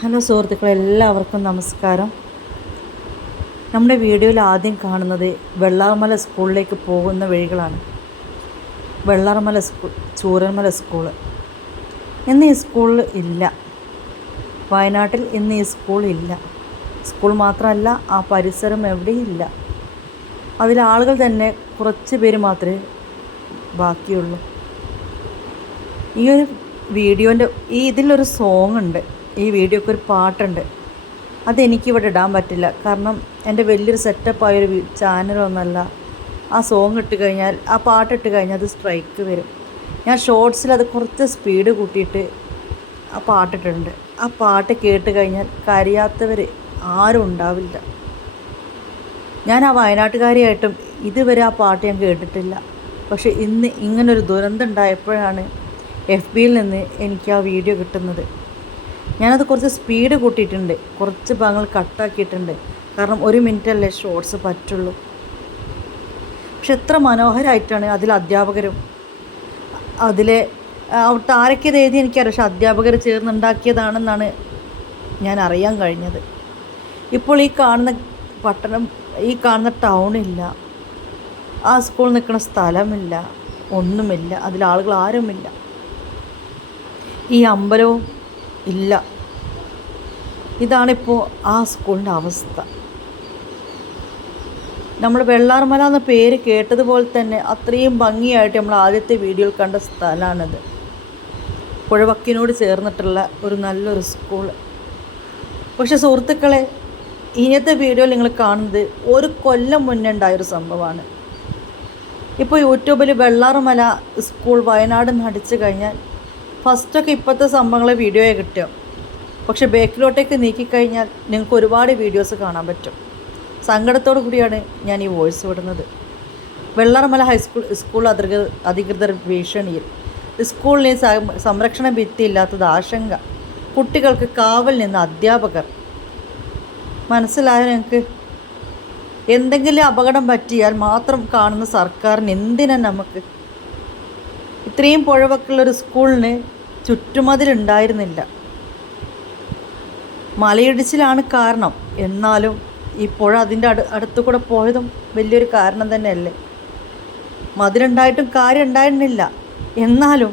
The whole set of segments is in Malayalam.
ഹലോ സുഹൃത്തുക്കളെ എല്ലാവർക്കും നമസ്കാരം. നമ്മുടെ വീഡിയോയിൽ ആദ്യം കാണുന്നത് വെള്ളാർമല സ്കൂളിലേക്ക് പോകുന്ന വഴികളാണ്. വെള്ളാർമല സ്കൂൾ ചൂരന്മല സ്കൂൾ ഇന്ന് ഈ സ്കൂളിൽ ഇല്ല. വയനാട്ടിൽ ഇന്ന് ഈ സ്കൂൾ സ്കൂൾ മാത്രമല്ല ആ പരിസരം എവിടെയും ഇല്ല. ആളുകൾ തന്നെ കുറച്ച് പേര് മാത്രമേ ബാക്കിയുള്ളൂ. ഈ ഒരു വീഡിയോന്റെ ഈ ഇതിലൊരു സോങ് ഉണ്ട് ഈ വീഡിയോക്ക് ഒരു പാട്ടുണ്ട്. അതെനിക്കിവിടെ ഇടാൻ പറ്റില്ല. കാരണം എന്റെ വലിയൊരു സെറ്റപ്പായൊരു ചാനലൊന്നല്ല ആ സോങ് ഇട്ട് കഴിഞ്ഞാൽ ആ പാട്ട് ഇട്ട് കഴിഞ്ഞാൽ അത് സ്ട്രൈക്ക് വരും. ഞാൻ ഷോർട്സിൽ അത് കുറച്ച് സ്പീഡ് കൂട്ടിയിട്ട് ആ പാട്ടിട്ടുണ്ട് ആ പാട്ട് കേട്ട് കഴിഞ്ഞാൽ കരയാത്തവർ ആരും ഉണ്ടാവില്ല. ഞാൻ ആ വയനാട്ടുകാരിയായിട്ടും ഇതുവരെ ആ പാട്ട് ഞാൻ കേട്ടിട്ടില്ല. പക്ഷെ ഇന്ന് ഇങ്ങനൊരു ദുരന്തം ഉണ്ടായപ്പോഴാണ് എഫ് ബിയിൽ നിന്ന് എനിക്ക് ആ വീഡിയോ കിട്ടുന്നത്. ഞാനത് കുറച്ച് സ്പീഡ് കൂട്ടിയിട്ടുണ്ട്. കുറച്ച് ഭാഗങ്ങൾ കട്ടാക്കിയിട്ടുണ്ട് കാരണം ഒരു മിനിറ്റ് അല്ലേ ഷോർട്സ് പറ്റുള്ളൂ. പക്ഷെ എത്ര മനോഹരമായിട്ടാണ് അതിൽ അധ്യാപകരും അതിലെ അവിടുത്തെ ആരൊക്കെ എഴുതി എനിക്കറിയാം. പക്ഷെ അധ്യാപകർ ചേർന്നുണ്ടാക്കിയതാണെന്നാണ് ഞാൻ അറിയാൻ കഴിഞ്ഞത്. ഇപ്പോൾ ഈ കാണുന്ന പട്ടണം ഈ കാണുന്ന ടൗണില്ല ആ സ്കൂൾ നിൽക്കുന്ന സ്ഥലമില്ല. ഒന്നുമില്ല. അതിൽ ആരുമില്ല. ഈ അമ്പലവും ഇല്ല. ഇതാണിപ്പോൾ ആ സ്കൂളിന്റെ അവസ്ഥ. നമ്മൾ വെള്ളാർമല എന്ന പേര് കേട്ടതുപോലെ തന്നെ അത്രയും ഭംഗിയായിട്ട് നമ്മൾ ആദ്യത്തെ വീഡിയോയിൽ കണ്ട സ്ഥലമാണിത്. പുഴവക്കിനോട് ചേർന്നിട്ടുള്ള ഒരു നല്ലൊരു സ്കൂൾ പക്ഷെ സുഹൃത്തുക്കളെ ഇന്നത്തെ വീഡിയോയിൽ നിങ്ങൾ കാണുന്നത് ഒരു കൊല്ലം മുന്നേ ഉണ്ടായൊരു സംഭവമാണ്. ഇപ്പോൾ യൂട്യൂബിൽ വെള്ളാർമല സ്കൂൾ വയനാട് നടിച്ചു കഴിഞ്ഞാൽ ഫസ്റ്റൊക്കെ ഇപ്പോഴത്തെ സംഭവങ്ങളെ വീഡിയോയെ കിട്ടും പക്ഷേ ബാക്കിലോട്ടേക്ക് നീക്കിക്കഴിഞ്ഞാൽ നിങ്ങൾക്ക് ഒരുപാട് വീഡിയോസ് കാണാൻ പറ്റും. സങ്കടത്തോടു കൂടിയാണ് ഞാൻ ഈ വോയിസ് വിടുന്നത്. വെള്ളാർമല ഹൈസ്കൂൾ സ്കൂൾ അധികൃതർ അധികൃതർ ഭീഷണിയിൽ. സ്കൂളിന് സംരക്ഷണ ഭിത്തി ഇല്ലാത്തത് ആശങ്ക. കുട്ടികൾക്ക് കാവൽ നിന്ന് അധ്യാപകർ. മനസ്സിലായ ഞങ്ങൾക്ക് എന്തെങ്കിലും അപകടം പറ്റിയാൽ മാത്രം കാണുന്ന സർക്കാരിന് എന്തിനാ നമുക്ക്? ഇത്രയും പുഴവക്കുള്ളൊരു സ്കൂളിന് ചുറ്റുമതിലുണ്ടായിരുന്നില്ല. മലയിടിച്ചിലാണ് കാരണം. എന്നാലും ഈ പുഴ അതിന്റെ അടു അടുത്തു കൂടെ പോയതും വലിയൊരു കാരണം തന്നെയല്ലേ. മതിലുണ്ടായിട്ടും കാര്യം ഉണ്ടായിരുന്നില്ല എന്നാലും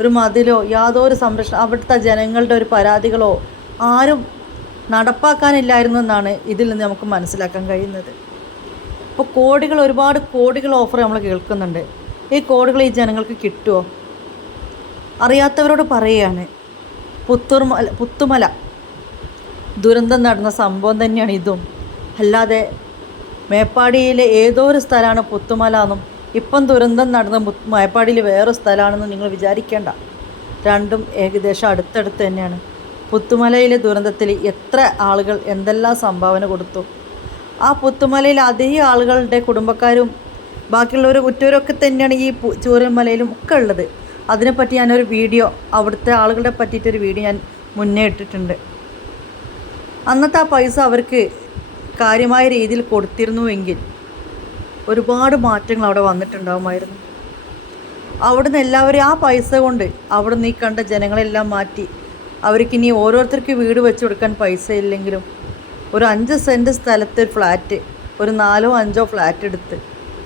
ഒരു മതിലോ യാതൊരു സംരക്ഷണം അവിടുത്തെ ജനങ്ങളുടെ ഒരു പരാതികളോ ആരും നടപ്പാക്കാനില്ലായിരുന്നു എന്നാണ് ഇതിൽ നിന്ന് നമുക്ക് മനസ്സിലാക്കാൻ കഴിയുന്നത്. ഇപ്പോൾ കോടികൾ ഒരുപാട് കോടികൾ ഓഫർ നമ്മൾ കേൾക്കുന്നുണ്ട്. ഈ കോടികൾ ഈ ജനങ്ങൾക്ക് കിട്ടുമോ അറിയാത്തവരോട് പറയുകയാണ് പുത്തുർമല പുത്തുമല. ദുരന്തം നടന്ന സംഭവം തന്നെയാണ് ഇതും. അല്ലാതെ മേപ്പാടിയിലെ ഏതോ ഒരു സ്ഥലമാണ് പുത്തുമല എന്നും ഇപ്പം ദുരന്തം നടന്ന മേപ്പാടിയിൽ വേറെ സ്ഥലമാണെന്നും നിങ്ങൾ വിചാരിക്കേണ്ട. രണ്ടും ഏകദേശം അടുത്തടുത്ത് തന്നെയാണ്. പുത്തുമലയിലെ ദുരന്തത്തിൽ എത്ര ആളുകൾ എന്തെല്ലാം സംഭാവന കൊടുത്തു. ആ പുത്തുമലയിൽ അതേ ആളുകളുടെ കുടുംബക്കാരും ബാക്കിയുള്ളവർ ഉറ്റവരൊക്കെ തന്നെയാണ് ഈ ചൂരൽമലയിലും ഒക്കെ ഉള്ളത്. അതിനെപ്പറ്റി ഞാനൊരു വീഡിയോ അവിടുത്തെ ആളുകളെ പറ്റിയിട്ടൊരു വീഡിയോ ഞാൻ മുന്നേ ഇട്ടിട്ടുണ്ട്. അന്നത്തെ ആ പൈസ അവർക്ക് കാര്യമായ രീതിയിൽ കൊടുത്തിരുന്നുവെങ്കിൽ ഒരുപാട് മാറ്റങ്ങൾ അവിടെ വന്നിട്ടുണ്ടാകുമായിരുന്നു അവിടുന്ന് എല്ലാവരും ആ പൈസ കൊണ്ട് അവിടുന്ന് ഈ കണ്ട ജനങ്ങളെല്ലാം മാറ്റി അവർക്ക് ഇനി ഓരോരുത്തർക്ക് വീട് വെച്ച് കൊടുക്കാൻ പൈസ ഇല്ലെങ്കിലും ഒരു അഞ്ച് സെന്റ് സ്ഥലത്ത് ഒരു ഫ്ലാറ്റ് ഒരു നാലോ അഞ്ചോ ഫ്ലാറ്റ് എടുത്ത്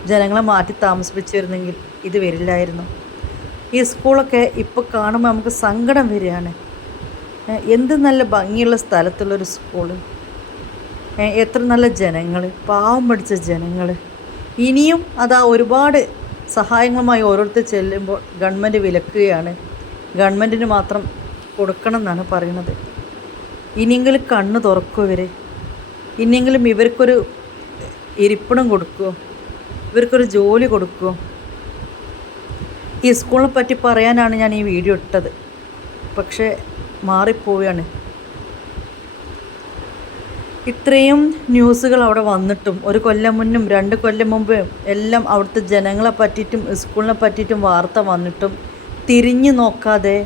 ജനങ്ങളെ മാറ്റി താമസിപ്പിച്ചിരുന്നെങ്കിൽ ഇത് വരില്ലായിരുന്നു. ഈ സ്കൂളൊക്കെ ഇപ്പോൾ കാണുമ്പോൾ നമുക്ക് സങ്കടം വരികയാണ്. എന്ത് നല്ല ഭംഗിയുള്ള സ്ഥലത്തുള്ളൊരു സ്കൂൾ. എത്ര നല്ല ജനങ്ങൾ പാവം പഠിച്ച ജനങ്ങൾ ഇനിയും അതാ ഒരുപാട് സഹായങ്ങളുമായി ഓരോരുത്തർ ചെല്ലുമ്പോൾ ഗവൺമെന്റ് വിലക്കുകയാണ്. ഗവൺമെന്റിന് മാത്രം കൊടുക്കണം എന്നാണ് പറയുന്നത്. ഇനിയെങ്കിലും കണ്ണ് തുറക്കും ഇവർ ഇനിയെങ്കിലും ഇവർക്കൊരു ഇരിപ്പിടം കൊടുക്കുമോ ഇവർക്കൊരു ജോലി കൊടുക്കുമോ ഈ സ്കൂളിനെ പറ്റി പറയാനാണ് ഞാൻ ഈ വീഡിയോ ഇട്ടത്. പക്ഷേ മാറിപ്പോവുകയാണ്. ഇത്രയും ന്യൂസുകൾ അവിടെ വന്നിട്ടും ഒരു കൊല്ലം മുന്നും രണ്ട് കൊല്ലം മുമ്പേ എല്ലാം അവിടുത്തെ ജനങ്ങളെ പറ്റിയിട്ടും സ്കൂളിനെ പറ്റിയിട്ടും വാർത്ത വന്നിട്ടും തിരിഞ്ഞു നോക്കാതെ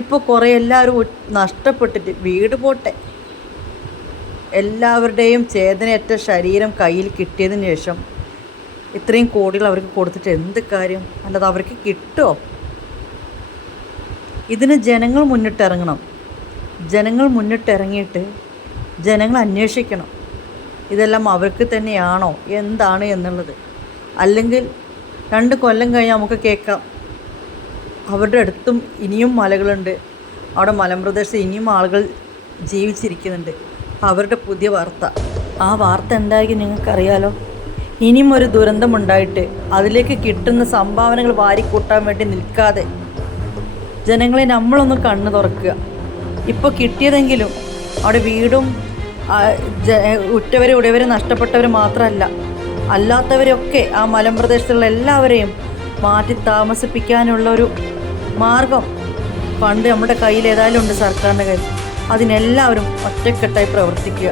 ഇപ്പോൾ കുറേ എല്ലാവരും നഷ്ടപ്പെട്ടിട്ട് വീട് പോട്ടെ. എല്ലാവരുടെയും ചേതനയറ്റ ശരീരം കയ്യിൽ കിട്ടിയതിന് ശേഷം ഇത്രയും കോടികൾ അവർക്ക് കൊടുത്തിട്ട് എന്ത് കാര്യം? അല്ലാതെ അവർക്ക് കിട്ടുമോ ഇതിന് ജനങ്ങൾ മുന്നിട്ടിറങ്ങണം. ജനങ്ങൾ മുന്നിട്ടിറങ്ങിയിട്ട് ജനങ്ങൾ അന്വേഷിക്കണം. ഇതെല്ലാം അവർക്ക് തന്നെയാണോ? എന്താണ് എന്നുള്ളത്. അല്ലെങ്കിൽ രണ്ട് കൊല്ലം കഴിഞ്ഞ് നമുക്ക് കേൾക്കാം. അവരുടെ അടുത്തും ഇനിയും മലകളുണ്ട്. അവിടെ മലമ്പ്രദേശത്ത് ഇനിയും ആളുകൾ ജീവിച്ചിരിക്കുന്നുണ്ട്. അവരുടെ പുതിയ വാർത്ത. ആ വാർത്ത എന്തായിരിക്കും നിങ്ങൾക്കറിയാലോ? ഇനിയും ഒരു ദുരന്തമുണ്ടായിട്ട് അതിലേക്ക് കിട്ടുന്ന സംഭാവനകൾ വാരിക്കൂട്ടാൻ വേണ്ടി നിൽക്കാതെ ജനങ്ങളെ നമ്മളൊന്ന് കണ്ണു തുറക്കുക. ഇപ്പോൾ കിട്ടിയതെങ്കിലും അവിടെ വീടും ഉറ്റവരും ഉടയവരും നഷ്ടപ്പെട്ടവർ മാത്രമല്ല അല്ലാത്തവരൊക്കെ ആ മലമ്പ്രദേശത്തുള്ള എല്ലാവരെയും മാറ്റി താമസിപ്പിക്കാനുള്ള ഒരു മാർഗം ഫണ്ട് നമ്മുടെ കയ്യിൽ ഏതായാലും ഉണ്ട് സർക്കാരിന്റെ കയ്യിൽ. അതിനെല്ലാവരും ഒറ്റക്കെട്ടായി പ്രവർത്തിക്കുക.